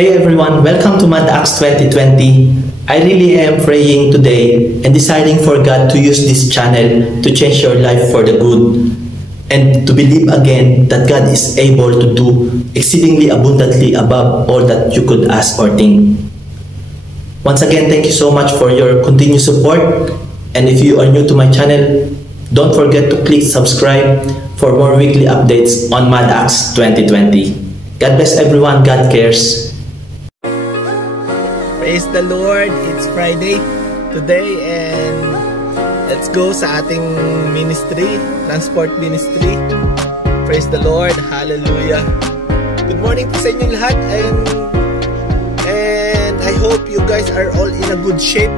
Hey everyone, welcome to Mad Acts 2020. I really am praying today and deciding for God to use this channel to change your life for the good and to believe again that God is able to do exceedingly abundantly above all that you could ask or think. Once again, thank you so much for your continued support, and if you are new to my channel, don't forget to click subscribe for more weekly updates on Mad Acts 2020. God bless everyone, God cares. Praise the Lord, it's Friday today and let's go sa ating ministry, transport ministry. Praise the Lord, hallelujah. Good morning po sa inyong lahat and I hope you guys are all in a good shape,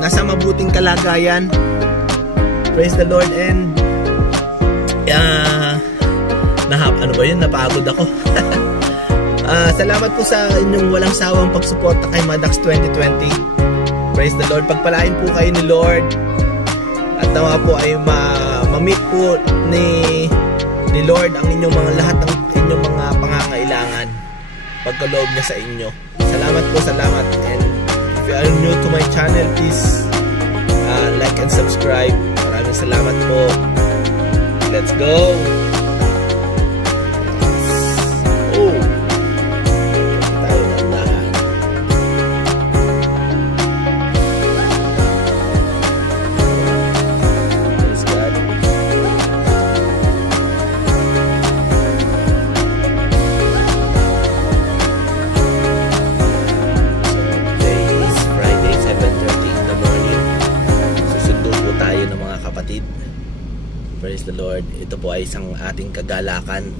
nasa mabuting kalagayan. Praise the Lord and napagod ako. Salamat po sa inyong walang sawang pagsuporta kay Mad Acts 2020. Praise the Lord. Pagpalain po kayo ni Lord at nawa po ay ma-meet po ni Lord ang inyong mga lahat ng inyong mga pangangailangan pagkaloob niya sa inyo. Salamat po, salamat. And if you are new to my channel, please like and subscribe. Maraming salamat po. Let's go. Praise the Lord. Ito po ay isang ating kagalakan